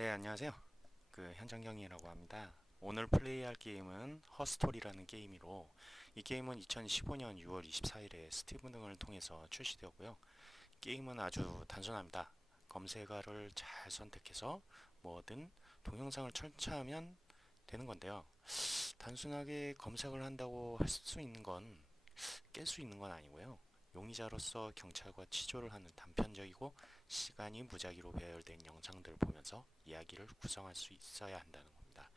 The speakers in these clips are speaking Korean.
네, 안녕하세요. 현장경이라고 합니다. 오늘 플레이할 게임은 허스토리라는 게임이로 이 게임은 2015년 6월 24일에 스팀 등을 통해서 출시되었고요. 게임은 아주 단순합니다. 검색어를 잘 선택해서 뭐든 동영상을 설치하면 되는 건데요. 단순하게 검색을 한다고 할 수 있는 건 깰 수 있는 건 아니고요. 용의자로서 경찰과 취조를 하는 단편적이고 시간이 무작위로 배열된 영상들을 보면서 이야기를 구성할 수 있어야 한다는 겁니다.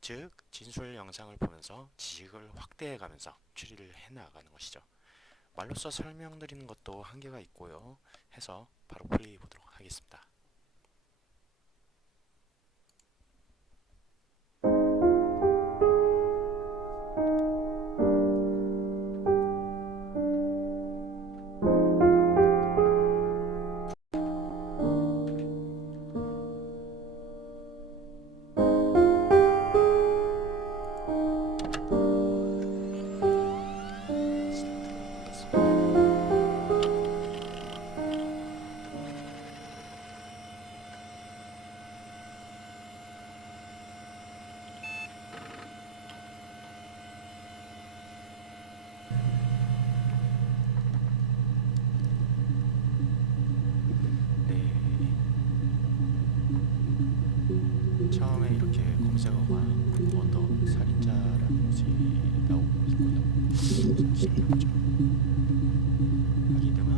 즉, 진술 영상을 보면서 지식을 확대해가면서 추리를 해나가는 것이죠. 말로써 설명드리는 것도 한계가 있고요. 해서 바로 플레이해 보도록 하겠습니다. 처음에 이렇게 검색어가 언더 살인자라는 것이 나오고 있고요. 우선 실행해보죠. 하게 되면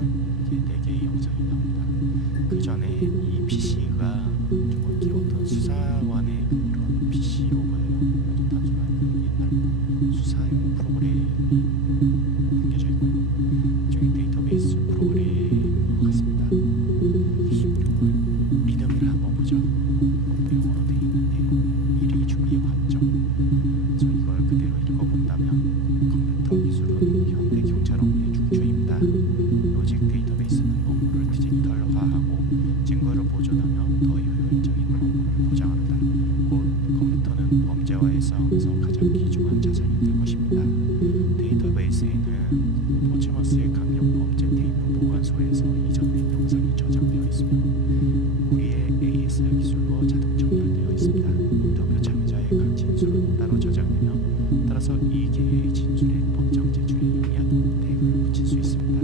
이게 4개의 영상이 나옵니다. 그 전에 이 PC가 정확히 어떤 수사관의 이런 PC로 보여요. 아주 단순한 옛날 수사용 프로그램이 담겨져 있고요. 일종의 데이터베이스 프로그램 같습니다. 리듬을 한번 보죠. 영어로 되어 있는데 미리 준비해 왔죠. 그래서 이걸 그대로 읽어본다면 컴퓨터 기술은 현대 경찰 업무의 중추입니다. 로직 데이터베이스는 업무를 디지털화하고 증거를 보존하며 더 효율적인 업무를 보장한다. 곧 컴퓨터는 범죄와의 싸움에서 가장 귀중한 자산이 될 것입니다. 데이터베이스에는 포츠머스의 강력 범죄 테이프 보관소에서 이전의 영상이 저장되어 있으며 우리의 ASR 기술로 자동 정렬되어 있습니다. 인터뷰 참여자의 각 진술은 따로 저장되며 따라서 이 개의 진술에 법정 제출에 용이한 태그를 붙일 수 있습니다.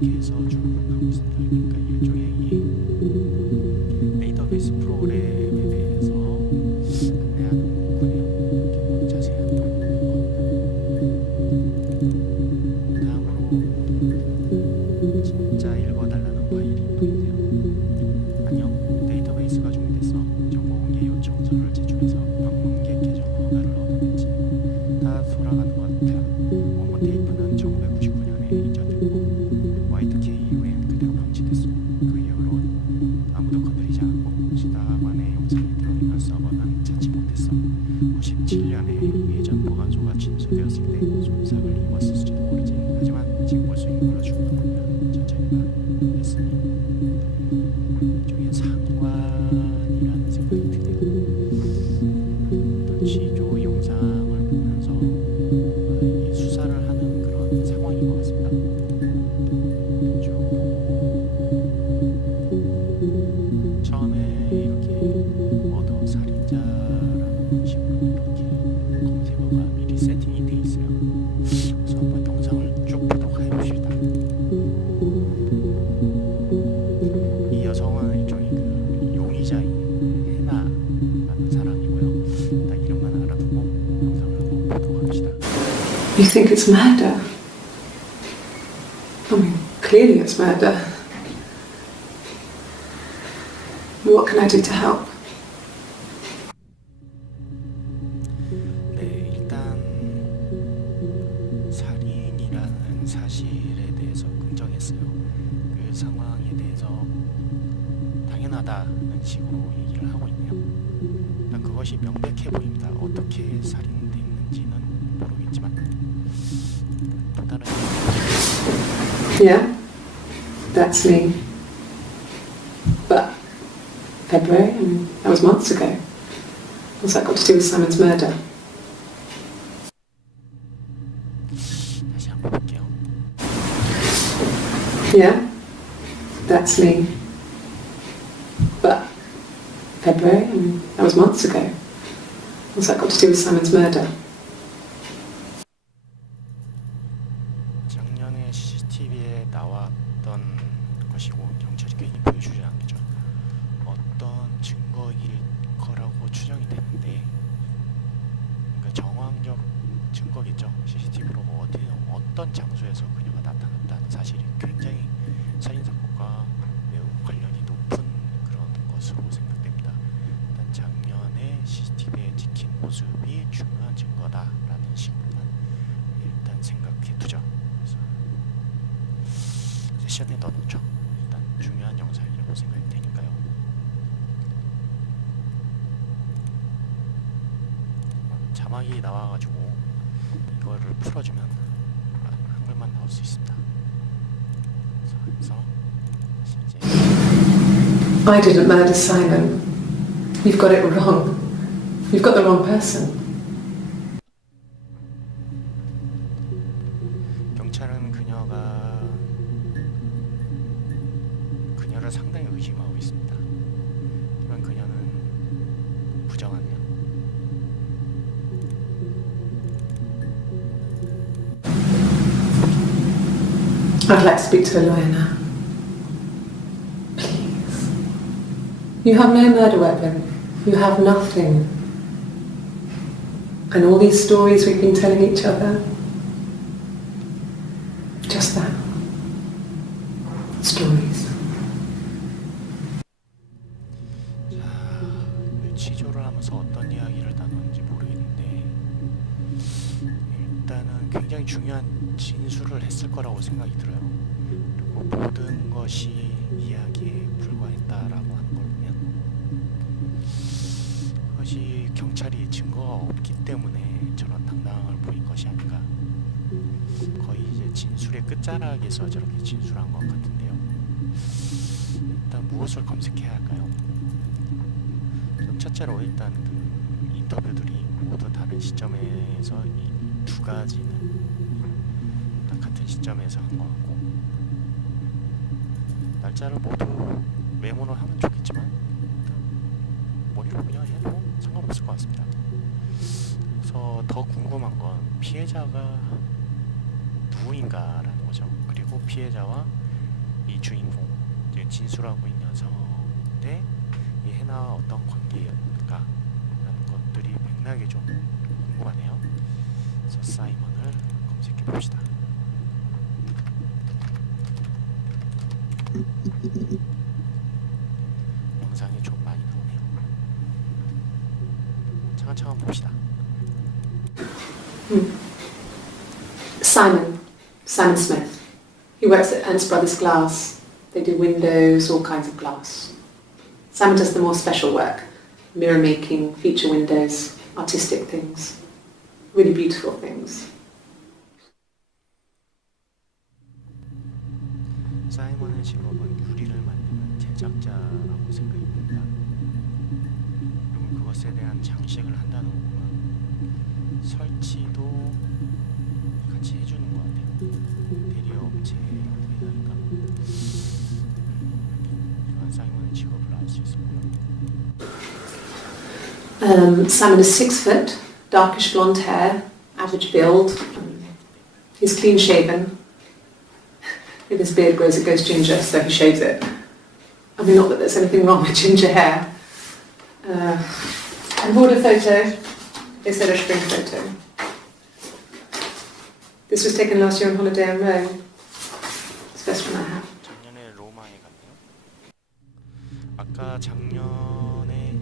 이렇게 해서 쭉 가고 있습니다. 그러니까 일종의 이 데이터베이스 프로그램에 대해서 안내하는 문구네요. 이렇게 뭐 자세한 부분인 겁니다. 다음으로 진짜 읽어달라는 파일이 또 있네요. 안녕, 데이터베이스가 준비됐어. 정보 공개 요청서를 제출해서 방문객 계정 허가를 얻어냈지. 다 돌아가는 것 같아. 원본 테이프는 1959년에 이전됐고 Y2K 이후엔 그대로 방치됐어. 그 이후로 아무도 건드리지 않았고 수사관의 영상이 들어있는 서버는 찾지 못했어. 97년에 예전 보관소가 침수되었을 때 손상을 입었을지도 모르지. 하지만 지금 볼 수 있는 걸로 충분하면 천천히 봐. 했으니 일종의 상관이라는 생각이 드네요. 어떤 취조 영상을 보면서 이 수사를 하는 그런 상황인 것 같습니다. 쭉 보고 처음에 이렇게 머더 살인자라는 식으로 이렇게 검색어가 미리 세팅이 돼 있어요. 그래서 한번 영상을 쭉 보도록 해봅시다. 이 여성은 일종의 용의자인 해나라는 사람이고요. 일단 이름만 알아두고 영상을 한번 보도록 합시다. You think it's murder? I mean, clearly it's murder. What can I do to help? 네, 일단 살인이라는 사실에 대해서 긍정했어요. 그 상황에 대해서 당연하다는 식으로 얘기를 하고 있네요. 일단 그것이 명백해 보입니다. 어떻게 살인됐는지는 모르겠지만 또 다른 Yeah, that's me. But February, I mean, that was months ago. What's that got to do with Simon's murder? 다시 한번 볼게요. Yeah, that's me. But February? That was months ago. What's that got to do with Simon's murder? 작년에 CCTV에 나왔던 것이고 경찰이 괜히 보여주지 않겠죠. 어떤 증거일 거라고 추정이 되는데, 그러니까 정황적 증거겠죠. CCTV로 어떤 장소에서 그녀가 나타났다는 사실이 굉장히 살인 사건과 매우 관련이 높은 그런 것으로 생각됩니다. 일단 작년에 CCTV에 찍힌 모습이 중요한 증거다라는 식으로만 일단 생각해 두죠. 그래서 세션에 넣어놓죠. 일단 중요한 영상이라고 생각이 되니까요. 자막이 나와가지고 이거를 풀어주면 한글만 나올 수 있습니다. 그래서 이제 I didn't murder Simon. You've got it wrong. You've got the wrong person. 경찰은 그녀를 상당히 의심하고 있습니다. 하지만 그녀는 부정하네요. I'd like to speak to a lawyer now. Please. You have no murder weapon. You have nothing. And all these stories we've been telling each other, just that. Stories. 취조를 하면서 어떤 이야기를 나누는지 모르겠는데, 일단은 굉장히 중요한 진술을 했을 거라고 생각이 들어요. 그리고 모든 것이 이야기에 불과했다라고 하는 걸 보면 그것이 경찰이 증거가 없기 때문에 저런 당당함을 보인 것이 아닌가. 거의 이제 진술의 끝자락에서 저렇게 진술한 것 같은데요. 일단 무엇을 검색해야 할까요? 첫째로 일단 그 인터뷰들이 모두 다른 시점에서 이 두 가지는 다 같은 시점에서 한 것 같고, 날짜를 모두 메모를 하면 좋겠지만 머리로 그냥 해도 상관없을 것 같습니다. 그래서 더 궁금한 건 피해자가 누구인가라는 거죠. 그리고 피해자와 이 주인공, 진술하고 있는 여성의 이 해나와 어떤 관계일까 라는 것들이 맥락이 좀 궁금하네요. 그래서 사이먼을 검색해 봅시다. 영상이 좀 많이 나오네요. 차근차근 봅시다. Simon Smith. He works at Ernst Brothers Glass. They do windows, all kinds of glass. Simon does the more special work, mirror making, feature windows, artistic things, really beautiful things. 사이먼의 직업은 유리를 만드는 제작자라고 생각이 듭니다. 그리고 그것에 대한 장식을 한다는 거 보면 설치도 같이 해주는 것 같아요. 대리어 업체이니까. 이건 사이먼의 직업을 알 수 있었고요. Simon is 6 foot, darkish blonde hair, average build. He's clean shaven. If his beard grows, it goes ginger, so he shaves it. I mean, not that there's anything wrong with ginger hair. And border photo. They said a spring photo. This was taken last year on holiday in Rome. It's the best one I have. 작년에 로마에 갔네요. 아까 작년에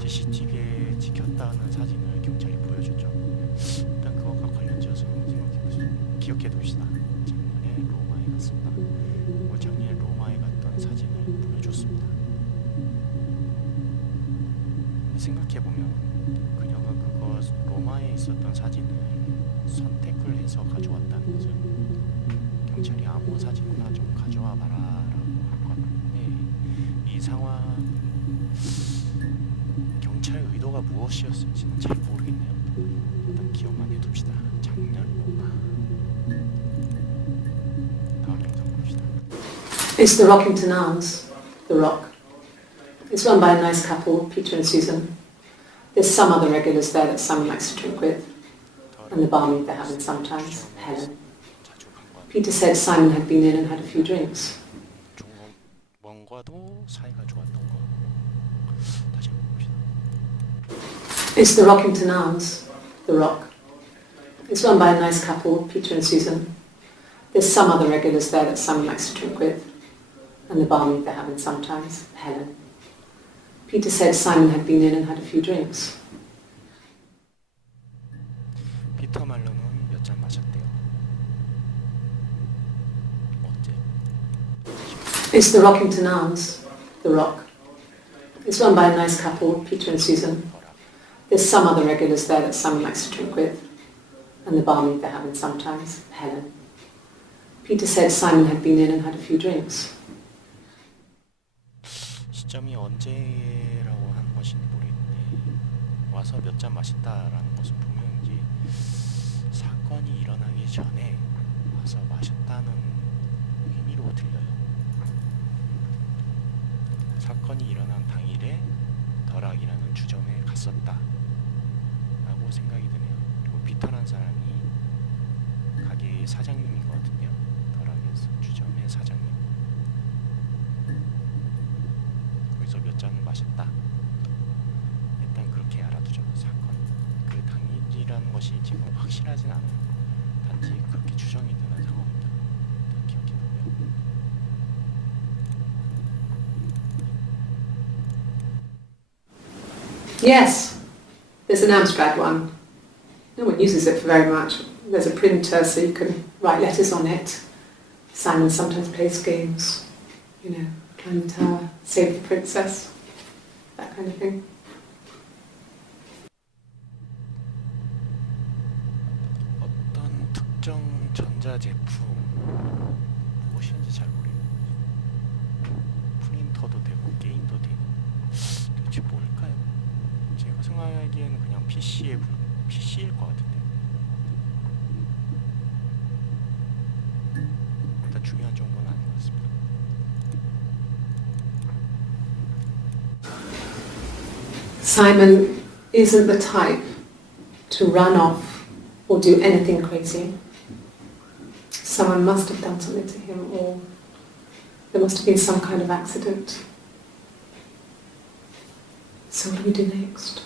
CCTV에 찍혔다는 사진을 경찰이 보여줬죠. 일단 그것과 관련지어서 기억해 둡시다. 작년에 로마에 갔습니다. 그리고 작년에 로마에 갔던 사진을 보여줬습니다. 생각해보면 그녀가 그것 로마에 있었던 사진을 선택을 해서 가져왔다는 것은 경찰이 아무 사진이나 좀 가져와 봐라 라고 한 건데, 이 상황 경찰 의도가 무엇이었을지는 잘 모르겠네요. 일단 기억만 해둡시다. 작년 로마. 다음 영상 봅시다. It's the Rockington Arms, the Rock. It's run by a nice couple, Peter and Susan. There's some other regulars there that Simon likes to drink with, and the barmaid they're having sometimes, Helen. 자주 간과하는 Peter said Simon had been in and had a few drinks. 종업원과도 사이가 좋았던 거. 다시 한번 봅시다. It's the Rockington Arms, The Rock. It's run by a nice couple, Peter and Susan. There's some other regulars there that Simon likes to drink with, and the barmaid they're having sometimes, Helen. Peter said Simon had been in and had a few drinks. 피터 말로는 몇 잔 마셨대요. 언제? It's the Rockington Arms, The Rock. It's run by a nice couple, Peter and Susan. 뭐라? There's some other regulars there that Simon likes to drink with, and the barmaid they're having sometimes, Helen. Peter said Simon had been in and had a few drinks. 시점이 언제라고 하는 것인지 모르겠는데 와서 몇 잔 마셨다라는 것은 분명히 사건이 일어나기 전에 와서 마셨다는 의미로 들려요. 사건이 일어난 당일에 더락이라는 주점에 갔었다 라고 생각이 드네요. 그리고 피터란 사람이 가게의 사장님이거든요. 더락에서 주점의 사장님. 거기서 몇 잔을 마셨다. 일단 그렇게 알아두죠. 사건 그 당일이라는 것이 지금 확실하진 않아요. 단지 그렇게 추정이 되는 상황입니다. 일단 기억해두고요. Yes, there's an Amstrad one. No one uses it for very much. There's a printer so you can write letters on it. Simon sometimes plays games, you know, climb the tower, save the princess, that kind of thing. 어떤 특정 전자제품 무엇인지 잘 모르겠네요. 프린터도 되고 게임도 되고 도대체 뭘까요? 제가 생각하기에는 그냥 PC일 것 같은데. 일단 중요한 정보는 아닌 것 같습니다. Simon isn't the type to run off or do anything crazy. Someone must have done something to him, or there must have been some kind of accident. So what do we do next?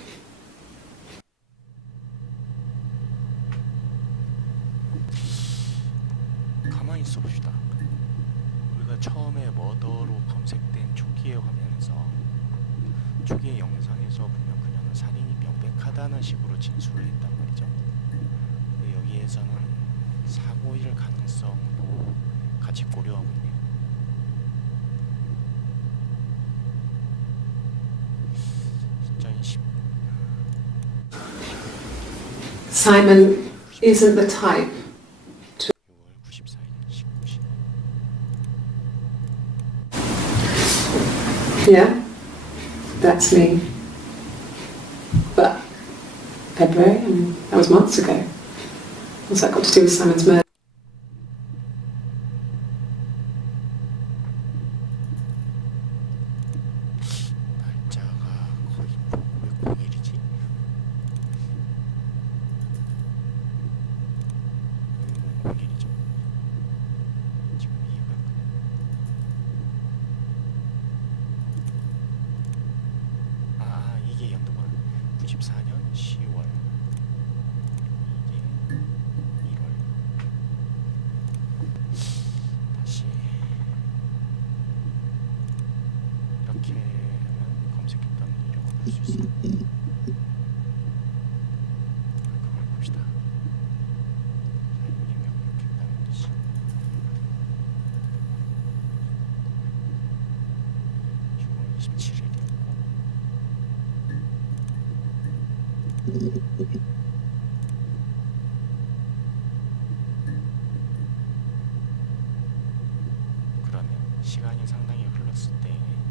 가만히 있어 봅시다. 우리가 처음에 머더로 검색된 초기의 화면에서 초기의 영상에서 보면 그녀는 살인이 명백하다는 식으로 진술을 했단 말이죠. 근데 여기에서는 사고일 가능성도 같이 고려하고 있네요. 시점이 Simon isn't the type. 6월 94일 19시. Yeah, that's me. But February, I mean, that was months ago. What's that got to do with Simon's murder? 날짜가 거의 왜 0일이지? 왜 0일이죠? 지금 이해가 안 가네. 이게 연도구나. 94년 10월. 이게 1월. 다시 이렇게 하면 검색했던 이력을 볼 수 있어요. 그걸 봅시다. 살인이 명백했다는 뜻이. 6월 27일이었고 그러네요. 시간이 상당히 흘렀을 때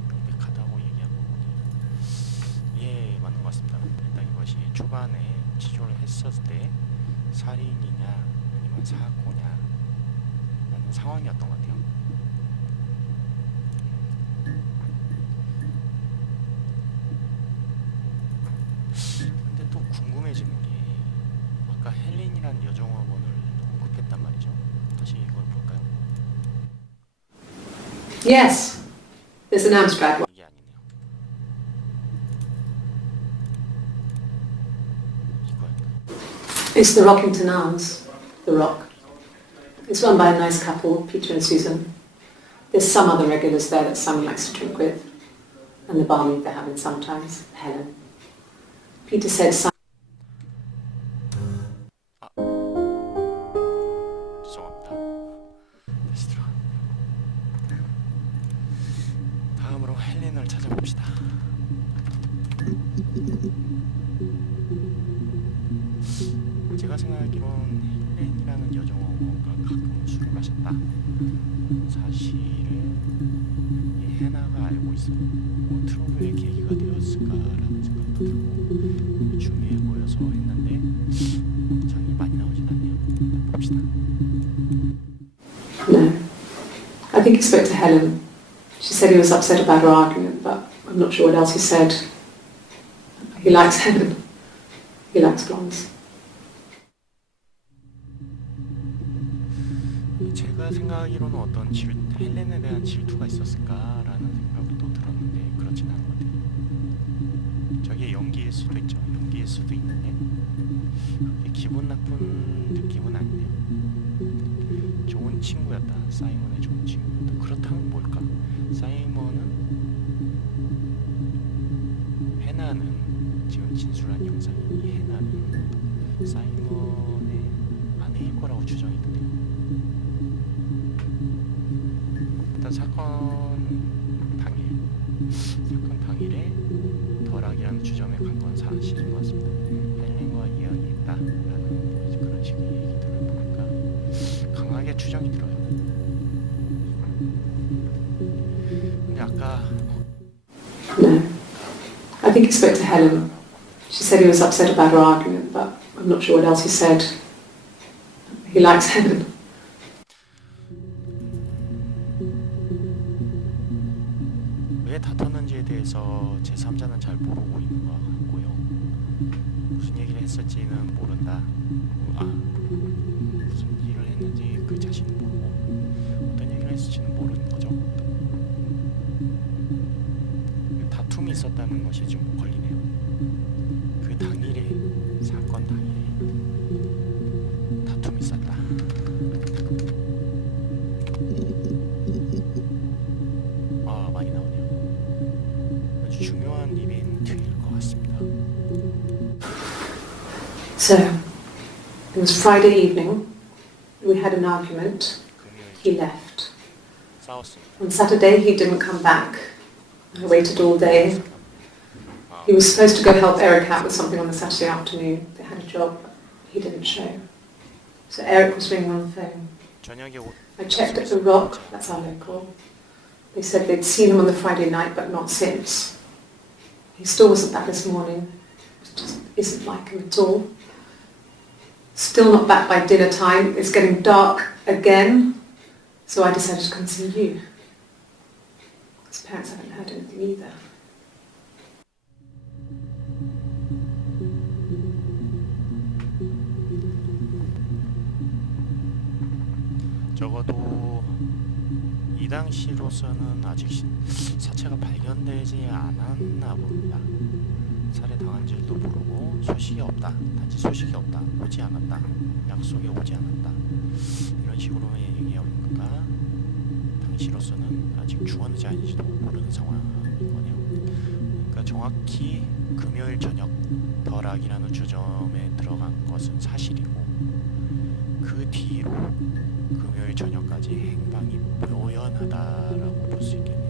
명백하다고 얘기한 부분이 예 맞는 것 같습니다. 일단 이것이 초반에 치료를 했었을 때 살인이냐 아니면 사고냐 라는 상황이었던 것 같아요. Yes, there's an Amstrad one. 이게 아니네요. 이거야. It's the Rockington Arms, the Rock. It's run by a nice couple, Peter and Susan. There's some other regulars there that Simon likes to drink with, and the barmaid they're having sometimes, Helen. Peter said Simon 죄송합니다. 다시 들어. 다음으로 헬렌을 찾아봅시다. 제가 생각하기론 헬렌이라는 여정어가 가끔 술을 마셨다. 사실을 이 해나가 알고 있어요. 뭐 트러블의 계기가 되었을까라는 생각도 들고 중요해 보여서 했는데 장이 많이 나오진 않네요. 일단 봅시다. No. I think he spoke to Helen. She said he was upset about her argument, but I'm not sure what else he said. He likes Helen. He likes blondes. 제가 생각하기로는 어떤 헬렌에 대한 질투가 있었을까라는 생각도 들었는데 그렇진 않은 것 같아요. 저게 연기일 수도 있죠. 연기일 수도 있는데 그게 기분 나쁜 느낌은 아니네요. 좋은 친구였다. 사이먼의 좋은 친구였다. 그렇다면 뭘까? 사이먼은 해나는 지금 진술한 영상이 해나는 사이먼의 아내일 거라고 추정이 드네요. 일단 사건 당일에 덜하기라는 주점에 간 건 사실인 것 같습니다. 헬렌과 이야기했다라는 이제 그런 식의 얘기들을 보니까 강하게 추정이 들어요. 근데 아까 No. I think he spoke to Helen. She said he was upset about her argument, but I'm not sure what else he said. He likes Helen. 왜 다퉜는지에 대해서 제3자는 잘 모르고 있는 것 같고요. 무슨 얘기를 했을지는 모른다. 무슨 일을 했는지 그 자신은 모르고 어떤 얘기를 했을지는 모르는 거죠. 다툼이 있었다는 것이 좀 걸리네요. 그 당일에, 사건 당일에 다툼이 있었다. 많이 나오네요. 아주 중요한 이벤트일 것 같습니다. So, it was Friday evening. We had an argument. He left. 싸웠습니다. On Saturday, he didn't come back. I waited all day. He was supposed to go help Eric out with something on the Saturday afternoon. They had a job, but he didn't show. So Eric was ringing on the phone. 저녁에 I checked at the Rock, that's our local. They said they'd seen him on the Friday night, but not since. He still wasn't back this morning. It just isn't like him at all. Still not back by dinner time. It's getting dark again. So I decided to come see you. His parents haven't heard anything either. 적어도 이 당시로서는 아직 사체가 발견되지 않았나 봅니다. 살해당한지도 모르고 소식이 없다. 단지 소식이 없다. 오지 않았다. 약속에 오지 않았다. 이런 식으로 얘기하니까 당시로서는 아직 죽었는지 아닌지도 모르는 상황인 거네요. 그러니까 정확히 금요일 저녁 덜악이라는 주점에 들어간 것은 사실이고 그 뒤로 금요일 저녁까지 행방이 묘연하다라고 볼 수 있겠네요.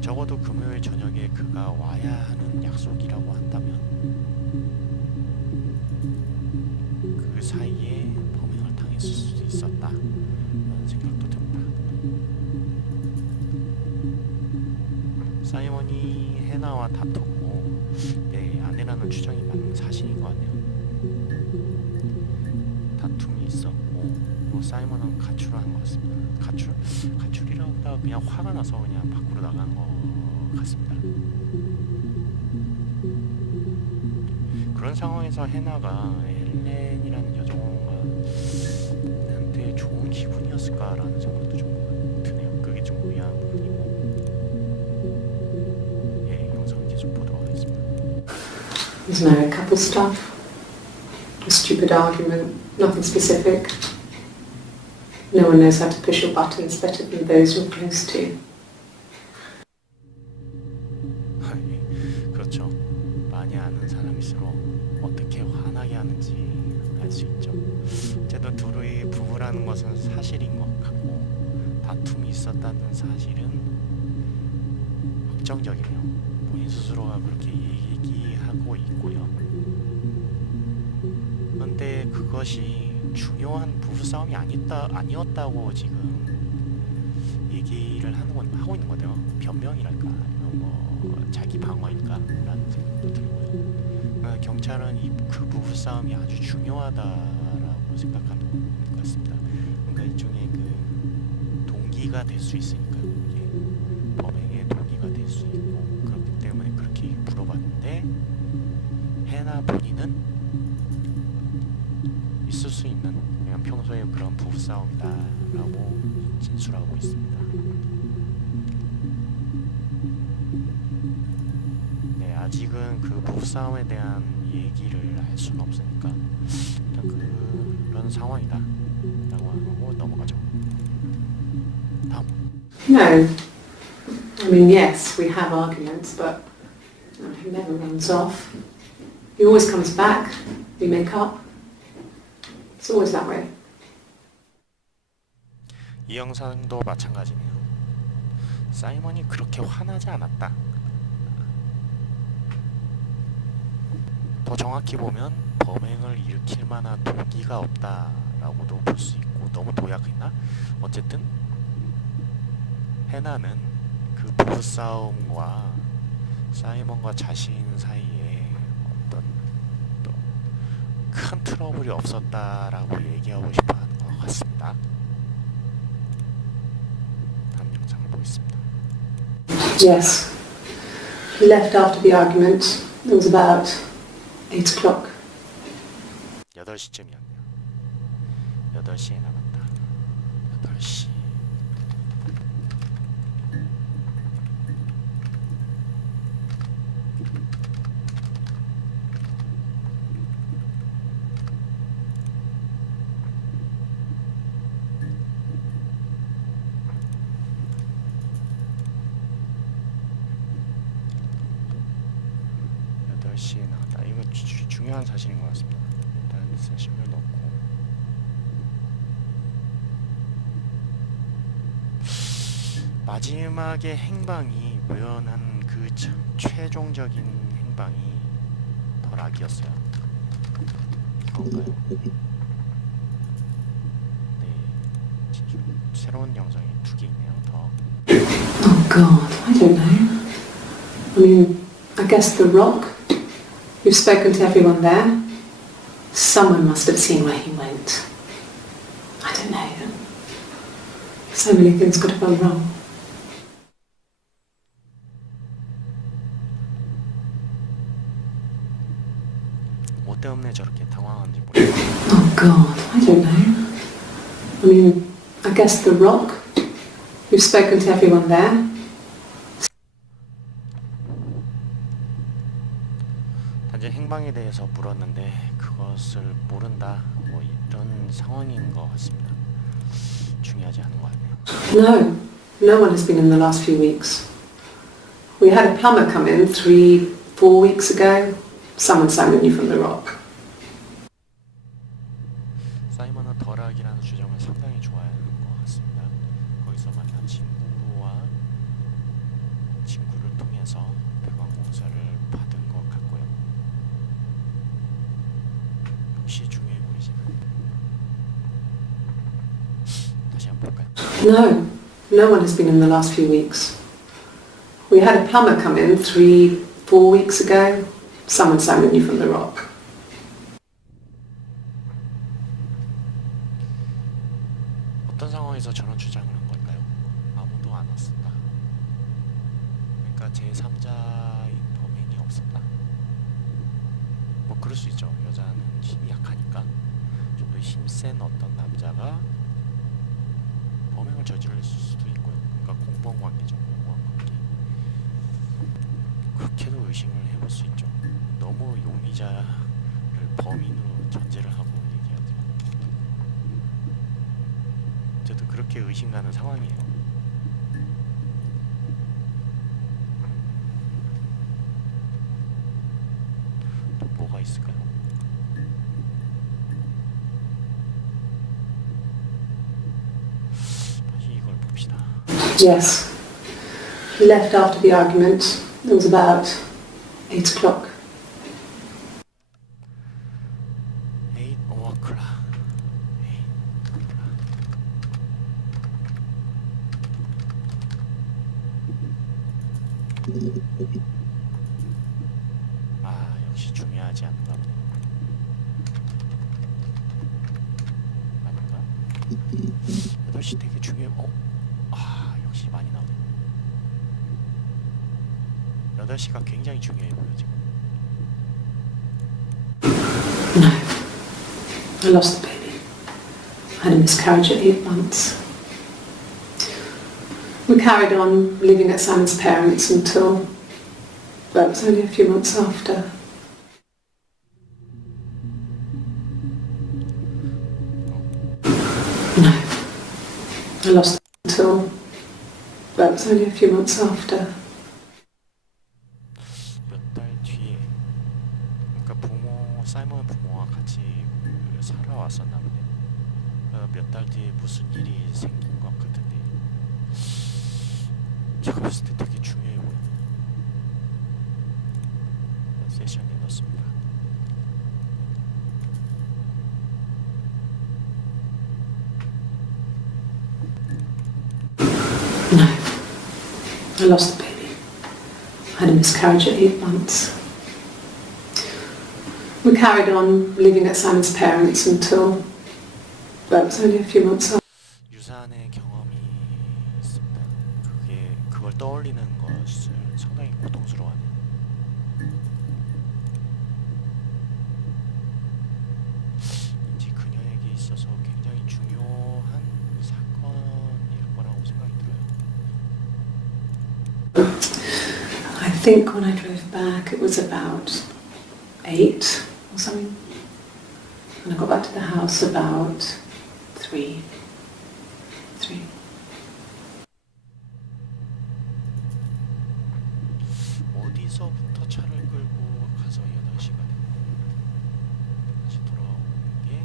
적어도 금요일 저녁에 그가 와야 하는 약속이라고 한다면 그 사이에 범행을 당했을 수도 있었다 라는 생각도 듭니다. 사이먼이 해나와 다퉜고 내 아내라는 추정이 맞는 사실인 것 같네요. 다툼이 있었고 뭐 사이먼은 가출을 한 것 같습니다. 가출이라기보다 그냥 화가 나서 그냥 밖으로 나간 것 같습니다. 그런 상황에서 해나가 헬렌이라는 여자한테 좋은 기분이었을까라는 생각도 좀 드네요. 그게 좀 There's no couple stuff, a stupid argument, nothing specific. No one knows how to push your buttons better than those you're close to. 그렇죠. 많이 아는 사람일수록 어떻게 화나게 하는지 알 수 있죠. 어쨌든 둘이 부부라는 것은 사실인 것 같고 다툼이 있었다는 사실은 확정적이네요. 본인 스스로가 그렇게 얘기하고 있고요. 그런데 그것이 중요한 부부싸움이 아니었다고 지금 얘기를 하고 있는 거죠. 변명이랄까 아니면 뭐 자기 방어일까 라는 생각도 들고요. 경찰은 그 부부싸움이 아주 중요하다라고 생각하는 것 같습니다. 그러니까 일종의 그 동기가 될 수 있으니까요. 범행의 동기가 될 수 있고 그렇기 때문에 그렇게 물어봤는데 해나 본인은 있을 수 있는 그냥 평소에 그런 부부싸움이다 라고 진술하고 있습니다. 네, 아직은 그 부부싸움에 대한 얘기를 할 수는 없으니까 일단 그런 상황이다 라고 하고 넘어가죠. 다음. No. I mean, yes, we have arguments, but he never runs off. He always comes back. We make up. It's always that way. 이 영상도 마찬가지네요. 사이먼이 그렇게 화나지 않았다. 더 정확히 보면 범행을 일으킬 만한 동기가 없다라고도 볼 수 있고 너무 도약했나? 어쨌든 해나는 그 부부싸움과 사이먼과 자신 사이에 어떤 또 큰 트러블이 없었다라고 얘기하고 싶어 하는 것 같습니다. 다음 영상을 보겠습니다. Yes. He left after the argument. It was about 8 o'clock. 8시쯤이었네요. 8시에 나갔다. 8시. 시에 나왔다. 이거 중요한 사실인 것 같습니다. 일단 세심을 넣고 마지막에 행방이 묘연한 그 최종적인 행방이 더 락이었어요. 그런가요? 네, 새로운 영상이 2개 있네요. 더. Oh God, I don't know. I mean, I guess The Rock. You've spoken to everyone there. Someone must have seen where he went. I don't know. So many things could have gone wrong. 뭐 때문에 저렇게 당황한지 모르겠어요. Oh God, I don't know. I mean, I guess The Rock. You've spoken to everyone there. 단지 행방에 대해서 물었는데 그것을 모른다. 뭐 이런 상황인 것 같습니다. 중요하지 않은 것 같네요. No, no one has been in the last few weeks. We had a plumber come in 3-4 weeks ago. Someone summoned you from The Rock. 사이먼은 덜락이라는 주장을 상당히 좋아하는 것 같습니다. 거기서 만난 친구를 통해서 배관 공사를 받은 것 같고요. 역시 중요해 보이지만 다시 한번 볼까요? No, no one has been in the last few weeks. We had a plumber come in 3-4 weeks ago. Someone summoned you from The Rock. 어떤 상황에서 저런 주장을 한 걸까요? 아무도 안 왔었다. 그러니까 제3자인 범인이 없었다. 뭐 그럴 수 있죠. 여자는 힘이 약하니까 좀 더 힘센 어떤 남자가 범행을 저지를 수도 있고요. 그러니까 공범관계죠. 공범관계. 그렇게도 의심을 해볼 수 있죠. 너무 용의자를 범인으로 전제를 하고 얘기하죠. 저도 그렇게 의심가는 상황이에요. 또 뭐가 있을까요? 다시 이걸 봅시다. Yes. He left after the argument. It was about 8 o'clock. 8 o'clock. 아, 역시 중요하지 않나 보네. 아닌가? 8시 되게 중요해. 아, 역시 많이 나오네. 8시가 굉장히 중요해 보여 지금. No. I lost the baby. I had a miscarriage at 8 months. We carried on living at Simon's parents until, well, it was only a few months after. No. I lost until, well, it was only a few months after. 몇 달 뒤에, 그러니까 사이먼 부모와 같이 살아왔었나 보네. 몇 달 뒤에 무슨 일이 생긴 것 같은데, 제가 봤을 때 되게 중요해 보여. 세션에 넣습니다. No. I lost the baby. I had a miscarriage at 8 months. We carried on living at Simon's parents until, well, it was only a few months after. 유산의 경험이 있습니다. 그걸 떠올리는 것을 상당히 고통스러워하네요. 왠지 그녀에게 있어서 굉장히 중요한 사건일 거라고 생각이 들어요. I think when I drove back it was about 8 or something. And I got back to the house about 3. 어디서부터 차를 끌고 가서 8시가 됐고 다시 돌아오는 게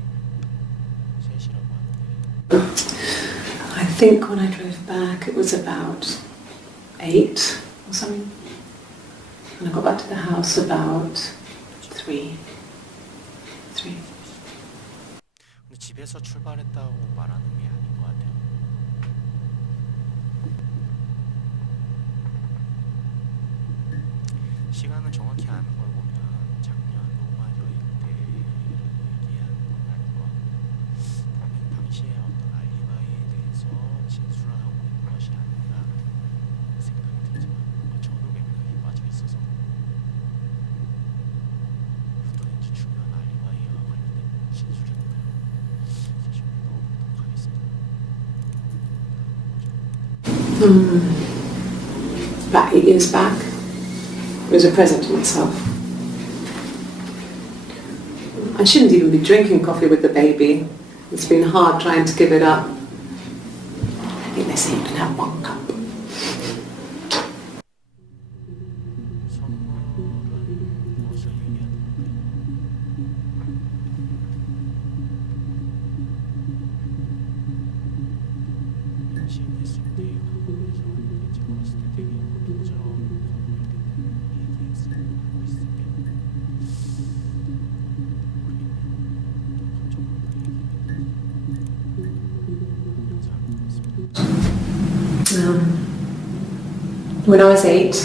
3시라고 하는데, I think when I drove back it was about 8 or something. And I got back to the house about 3. 근데 집에서 출발했다고 말하는 게 아닌 것 같아요. 시간을 정확히 아는 걸 보면 작년 로마 여행 때를 얘기하는 건 아닌 것 같고, 범행 당시에 어떤 알리바이에 대해서 진술을 하고 있는 것이 아닌가 생각이 들지만, 뭔가 저도 맥락에 빠져 있어서 묻어있는지 중요한 알리바이와 관련된 진술이니까요. 사실 넣어보도록 하겠습니다. About 8 years back. It was a present to myself. I shouldn't even be drinking coffee with the baby. It's been hard trying to give it up. I think they say you can have 1 cup. 선물은 무엇을 얘기하는 건가요? 임신했을 때 한국에서 왔는데, 제가 봤을 때 되게 고통스러운 선물일 텐데 얘기하고 있을 때 모르겠네요. 또 감정으로 얘기했는지 영상을 보겠습니다. When I was 8,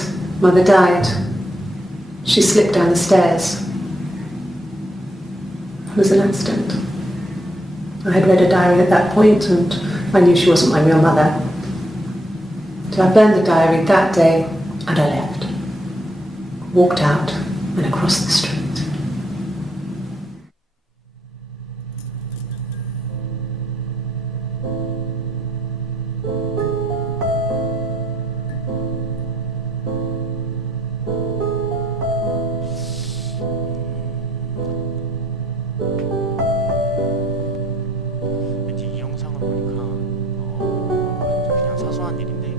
Mother died. She slipped down the stairs. It was an accident. I had read a diary at that point and I knew she wasn't my real mother. So I burned the diary that day and I left. Walked out and across the street. 사소한 일인데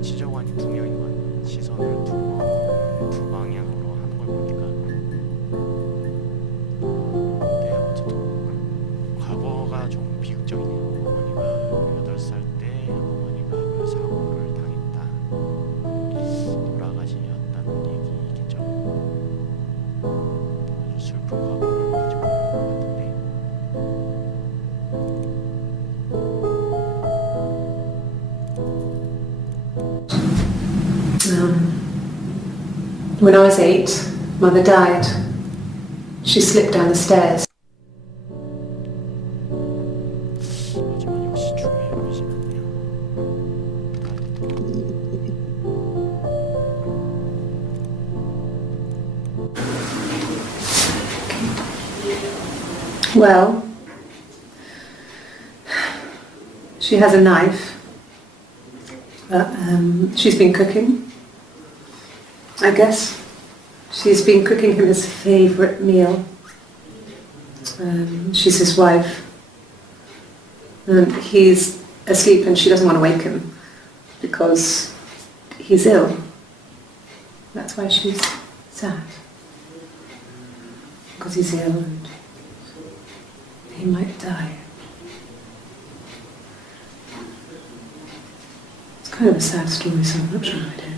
지저관이 두 명인 거야. 시선을 두 방향으로 하는 걸 보니까. 근데 어쨌든 과거가 좀 비극적이네요. 어머니가 8살 때 어머니가 그 사고를 당했다. 돌아가셨다는 얘기겠죠. 아주 슬픈 과거를 가지고 있는 것 같은데. When I was 8, Mother died. She slipped down the stairs. 하지만 역시 중요해 보이진 않네요. Well, she has a knife. She's been cooking, I guess. She's been cooking him his favourite meal. She's his wife. He's asleep and she doesn't want to wake him because he's ill. That's why she's sad. Because he's ill and he might die. It's kind of a sad story, so I'm not sure how it ends.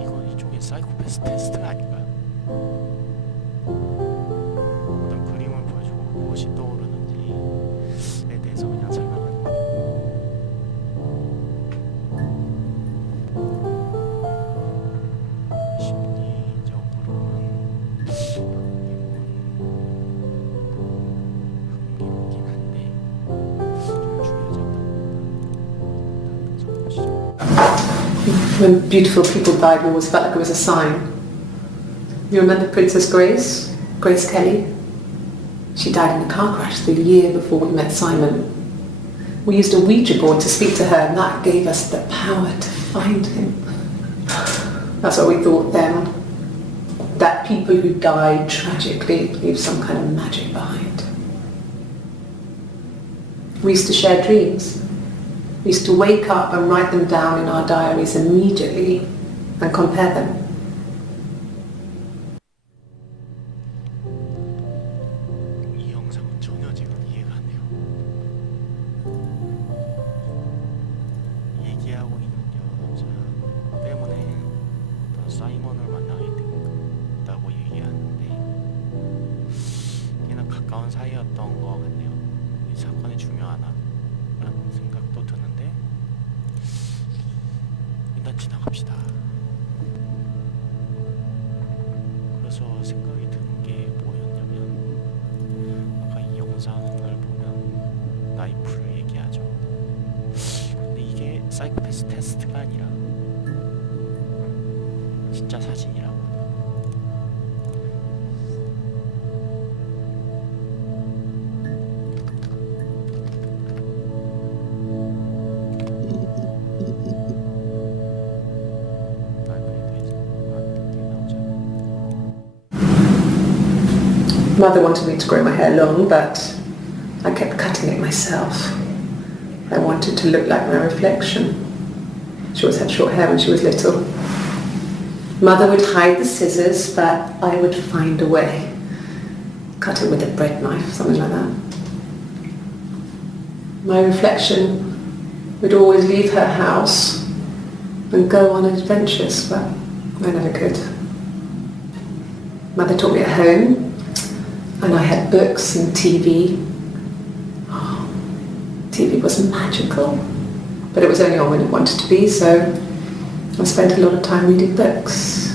이건 일종의 사이코패스 테스트 아닌가요? 어떤 그림을 보여주고 무엇이 떠오르는지에 대해서 그냥 설명하는 거예요. 심리적으로는 흥미롭긴 한데 좀 중요하지 않다고 봅니다. 일단 보시죠. When beautiful people died, we always felt like it was a sign. You remember Princess Grace? Grace Kelly? She died in a car crash the year before we met Simon. We used a Ouija board to speak to her, and that gave us the power to find him. That's what we thought then. That people who died tragically leave some kind of magic behind. We used to share dreams. We used to wake up and write them down in our diaries immediately and compare them. 이 영상은 전혀 지금 이해가 안 돼요. 얘기하고 있는 여자 때문에 어떤 사이먼을 만나게 됐다고 얘기하는데 그냥 가까운 사이였던 것 같네요. 이 사건이 중요하나? 라는 생각도 드는데 일단 지나갑시다. 그래서 생각이 드는 게 뭐였냐면 아까 이 영상을 보면 나이프를 얘기하죠. 근데 이게 사이코패스 테스트가 아니라 진짜 사진이라고 하네요. Mother wanted me to grow my hair long, but I kept cutting it myself. I wanted to look like my reflection. She always had short hair when she was little. Mother would hide the scissors, but I would find a way. Cut it with a bread knife, something like that. My reflection would always leave her house and go on adventures, but I never could. Mother taught me at home, and I had books and TV. Oh, TV was magical, but it was only on when it wanted to be, so I spent a lot of time reading books.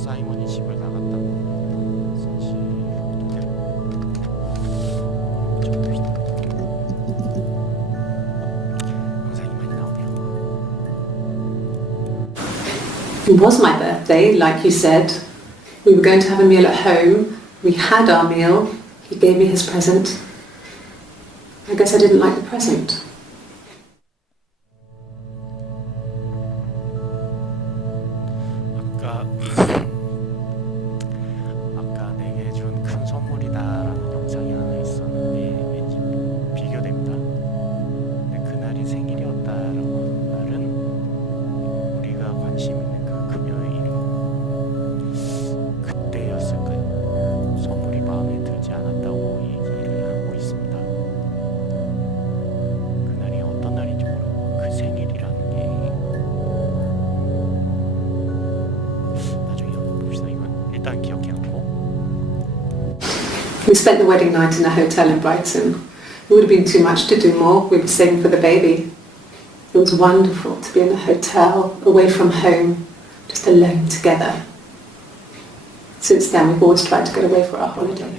사이먼이 집을 나갔다고 사실 영상이 많이 나오네요. It was my birthday, like you said. We were going to have a meal at home. We had our meal. He gave me his present. I guess I didn't like the present. 아까 내게 준 큰 선물이다라는 영상이 하나 있었는데 왠지 비교됩니다. 근데 그날이 생일이었다라고 하는 날은 우리가 관심 있는 그 금요일 그때였을까요? 선물이 마음에 들지 않았다고 얘기를 하고 있습니다. 그날이 어떤 날인지 모르고 그 생일이라는 게 나중에 한번 봅시다. 이건 일단 기억해놓고. We spent the wedding night in a hotel in Brighton. It would have been too much to do more. We were saving for the baby. It was wonderful to be in a hotel, away from home, just alone together. Since then, we've always tried to get away for our holiday.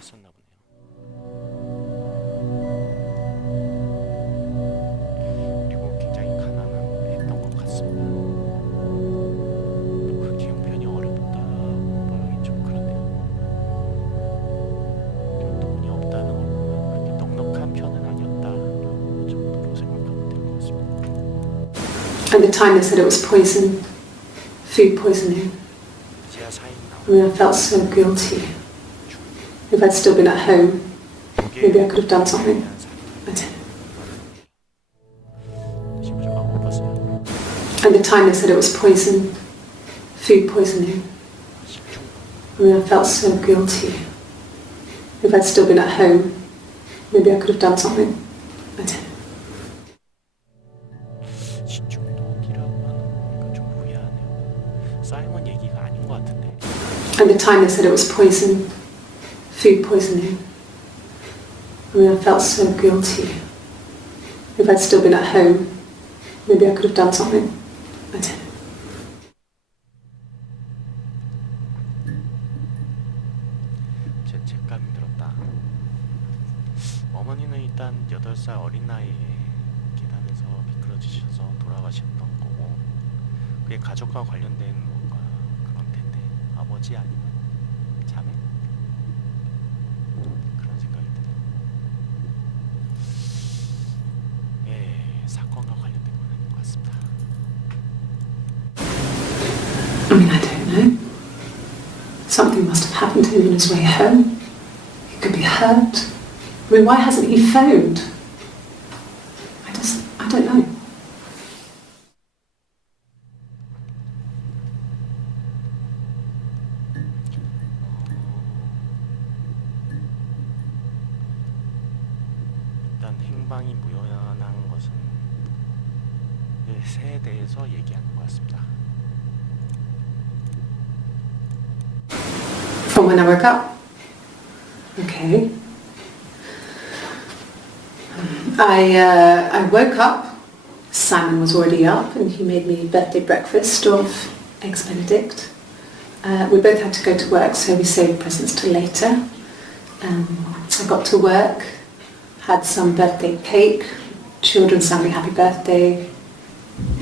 했었나 보네요. 그리고 굉장히 가난했던 것 같습니다. 또 그렇게 형편이 어렵다 말하기 좀 그런데요. 돈이 없다는 걸 보면 그렇게 넉넉한 편은 아니었다라고 정도로 생각하면 될 것 같습니다. At the time, they said it was poison, food poisoning. 지하 4인 I mean, I felt so guilty. If I'd still been at home, maybe I could have done something. I didn't. 못 봤어요. At the time, they said it was poison, food poisoning. I mean, I felt so guilty. If I'd still been at home, maybe I could have done something. I didn't. 식중독이라고 하는 건 좀 무의하네요. 사이먼 얘기가 아닌 것 같은데. At the time, they said it was poison, food poisoning. I mean, I felt so guilty. If I'd still been at home, maybe I could have done something. I didn't. 죄책감이 들었다. 어머니는 일단 8살 어린 나이에 계단에서 미끄러지셔서 돌아가셨던 거고 그게 가족과 관련된 뭔가 그런 텐데 아버지 아니면 자매? 그런 생각이 드네요. 예, 사건과 관련된 건 아닌 것 같습니다. I mean, I don't know. Something must have happened to him on his way home. He could be hurt. I mean, why hasn't he phoned? I don't know. 일단 행방이 무연한 것은 새에 대해서 얘기하는 것 같습니다. From when I woke up. Okay. I woke up. Simon was already up, and he made me birthday breakfast of eggs Benedict. We both had to go to work, so we saved presents till later. I got to work, had some birthday cake. Children sang me happy birthday.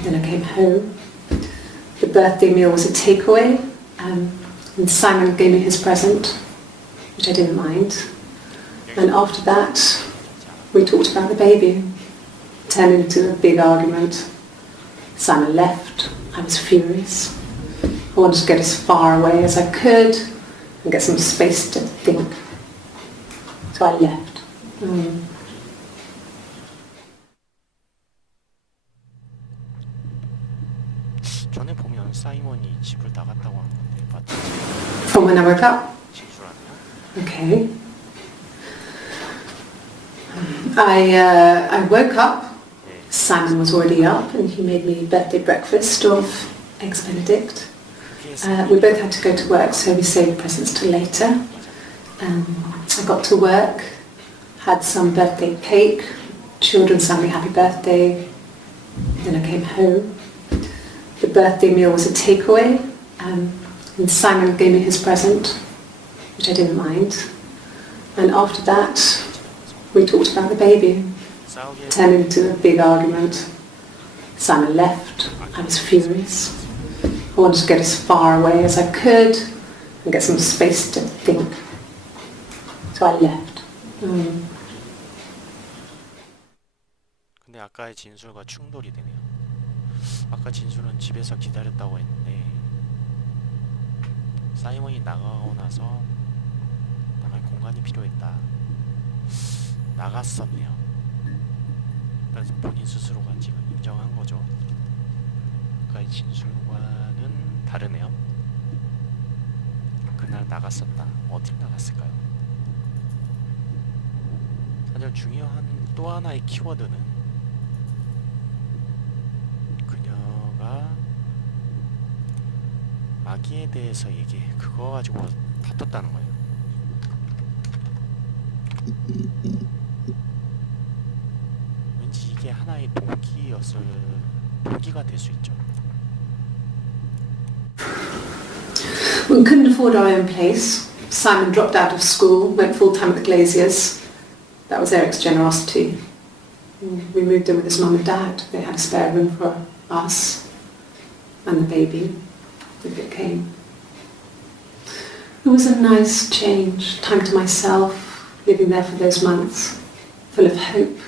Then I came home. The birthday meal was a takeaway. And Simon gave me his present, which I didn't mind. And after that, we talked about the baby. It turned into a big argument. Simon left. I was furious. I wanted to get as far away as I could and get some space to think. So I left. 전에 보면 사이먼이 집을 나갔다고 하는 건데 맞지? From when I woke up. 진술하네요. Okay. I woke up. Simon was already up, and he made me birthday breakfast of eggs Benedict. We both had to go to work, so we saved presents till later. I got to work, had some birthday cake. Children sang me happy birthday. Then I came home. The birthday meal was a takeaway. And Simon gave me his present, which I didn't mind. And after that, we talked about the baby. It turned into a big argument. Simon left. I was furious. I wanted to get as far away as I could and get some space to think. So I left. 근데 아까의 진술과 충돌이 되네요. 아까 진술은 집에서 기다렸다고 했는데 사이먼이 나가고 나서 나갈 공간이 필요했다. 나갔었네요. 그래서 본인 스스로가 지금 인정한 거죠. 아까의 진술과는 다르네요. 그날 나갔었다. 어딜 나갔을까요? 가장 중요한 또 하나의 키워드는 그녀가 아기에 대해서 그거 가지고 다퉜다는 거예요. 왠지 이게 하나의 동기가 될 수 있죠. We couldn't afford our own place. Simon dropped out of school, went full-time at the Glaziers. That was Eric's generosity. We moved in with his mum and dad. They had a spare room for us and the baby if it came. It was a nice change, time to myself, living there for those months, full of hope.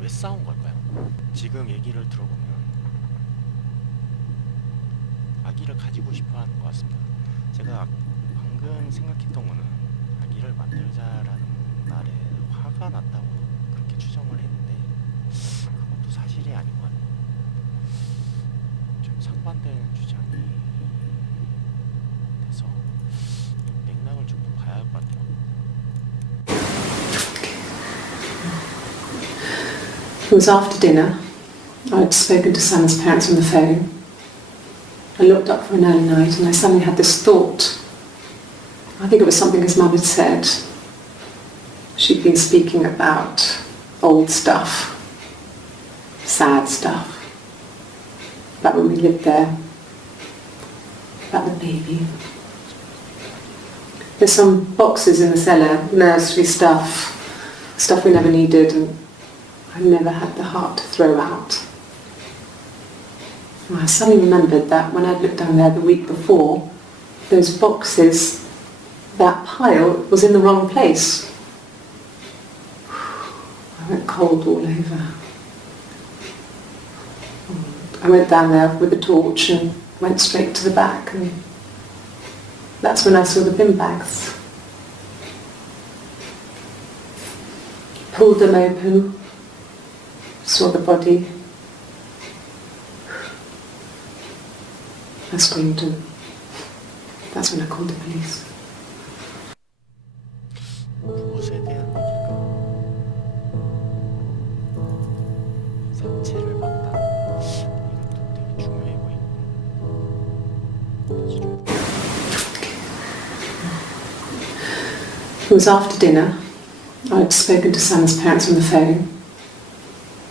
왜 싸운 걸까요? 지금 얘기를 들어보면 아기를 가지고 싶어 하는 것 같습니다. 제가 방금 생각했던 거는 아기를 만들자라는 말에 화가 났다고 그렇게 추정을 했는데 그것도 사실이 아닌 것 같아요. 좀 상반되는 주장이 돼서 이 맥락을 좀 더 봐야 할 것 같아요. It was after dinner. I'd spoken to Sam's parents on the phone. I looked up for an early night and I suddenly had this thought. I think it was something his mum had said. She'd been speaking about old stuff, sad stuff, about when we lived there, about the baby. There's some boxes in the cellar, nursery stuff we never needed and I never had the heart to throw out. And I suddenly remembered that when I'd looked down there the week before, those boxes, that pile was in the wrong place. I went cold all over. I went down there with the torch and went straight to the back and that's when I saw the bin bags. Pulled them open, saw the body. I screamed and that's when I called the police. 무엇에 대한 얘기일까? 상체를 봤다. 이것도 되게 중요해 보이고. It was after dinner. I'd spoken to Sam's parents on the phone.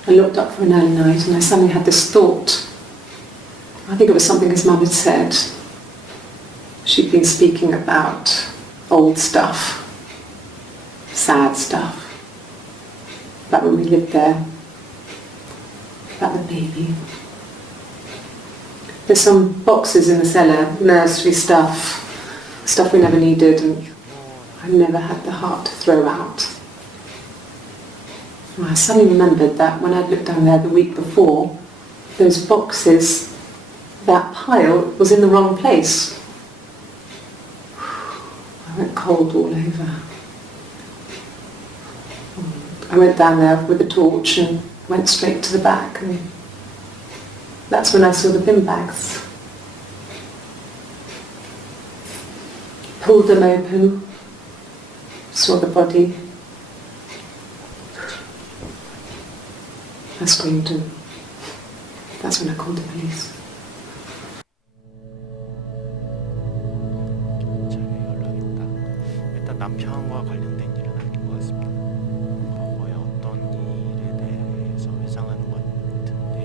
I looked up for an early night and I suddenly had this thought. I think it was something his mum had said. She'd been speaking about old stuff, sad stuff, about when we lived there, about the baby. There's some boxes in the cellar, nursery stuff we never needed and I never had the heart to throw out. And I suddenly remembered that when I'd looked down there the week before, those boxes, that pile was in the wrong place. I went cold all over. I went down there with the torch and went straight to the back and that's when I saw the bin bags. Pulled them open, saw the body. I screamed and that's when I called the police. 경찰에 연락이 왔다. 일단 남편과 관련된 일은 아닌 것 같습니다. 과거에 어떤 일에 대해서 회상하는 것 같은데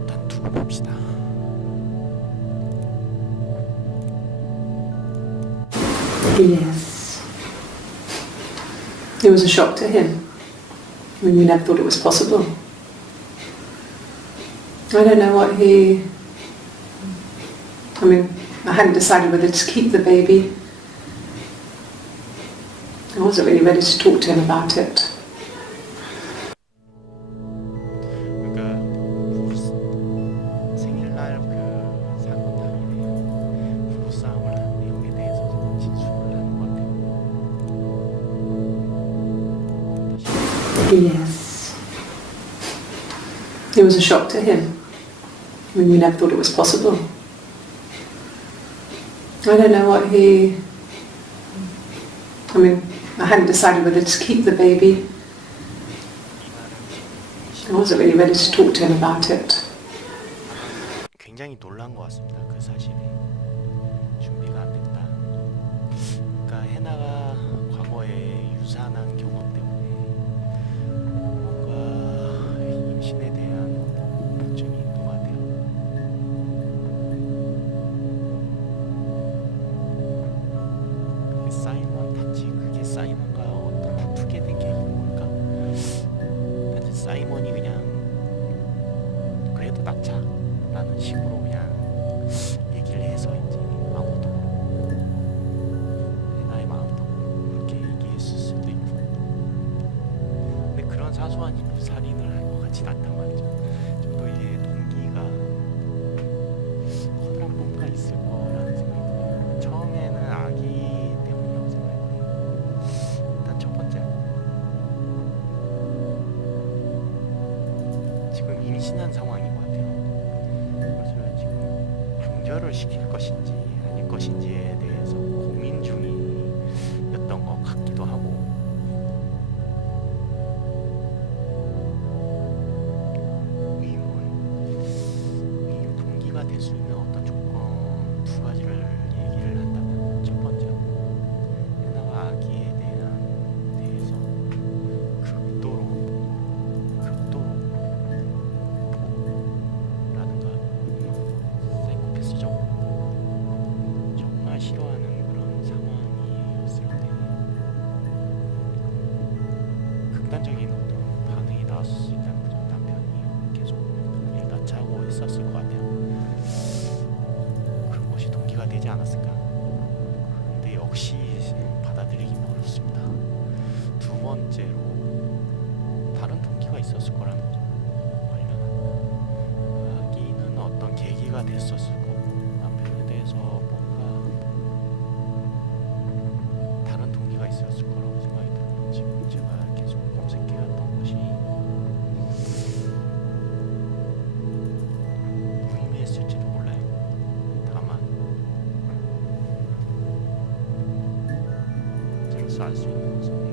일단 두고 봅시다. Yes. It was a shock to him. I mean, we never thought it was possible. I don't know what he I mean, I hadn't decided whether to keep the baby. I wasn't really ready to talk to him about it. 그러니까 부부 생일날 그 사건 당일에 부부 싸움을 한 내용에 대해서 진술을 하는 것 같아요. Yes. It was a shock to him. I mean, we never thought it was possible. I don't know what he... I mean, I hadn't decided whether to keep the baby. I wasn't really ready to talk to him about it. 굉장히 놀란 것 같습니다. 그 사실에 준비가 안 됐다. 그러니까 해나가 과거에 유산한 경험 때문에 뭔가 임신에 대한 어떤 걱정이 있는 것 같아요. 사이먼 단지 그게 사이먼과 어떤 아프게 된 계기가 뭘까? 단지 사이먼이 그냥 그래도 낳자 라는 식으로 그냥 얘기를 해서인지 아무도 모르고 해나의 마음도 모르고 그렇게 얘기했을 수도 있고, 근데 그런 사소한 살인을 할 것 같진 않단 말이죠. 좀 더 이게 동기가 커다란 뭔가 있을 거라는 생각이 들어요. 처음에는 아기 때문이라고 생각했는데 일단 첫 번째 지금 임신한 상황인 것 같아요. 그래서 지금 분절을 시킬 것인지 아닐 것인지에 대해서 고민 중이었던 것 같기도 하고, 의문 동기가 될 수 있는 어떤 조건 두 가지를 얘기를 한다면, 첫 번째 해나가 아기에 대해서 극도로 라든가 사이코패스적으로 정말 싫어하는 그런 상황이었을 때 극단적인 어떤 반응이 나왔을 수 있다는 거죠. 남편이 계속 일 낳자 하고 있었을 것 같아요. 그런 것이 동기가 되지 않았을까. 근데 역시 받아들이기 어렵습니다. 두 번째로 다른 동기가 있었을 거라는 거죠. 아기는 어떤 계기가 됐었을 거고, 남편에 대해서 뭔가 다른 동기가 있었을 거라고 생각이 들어요. 지금 제가 계속 검색해왔던 것이 무의미했을지도 몰라요. 다만 저로서 알 수 있는 것은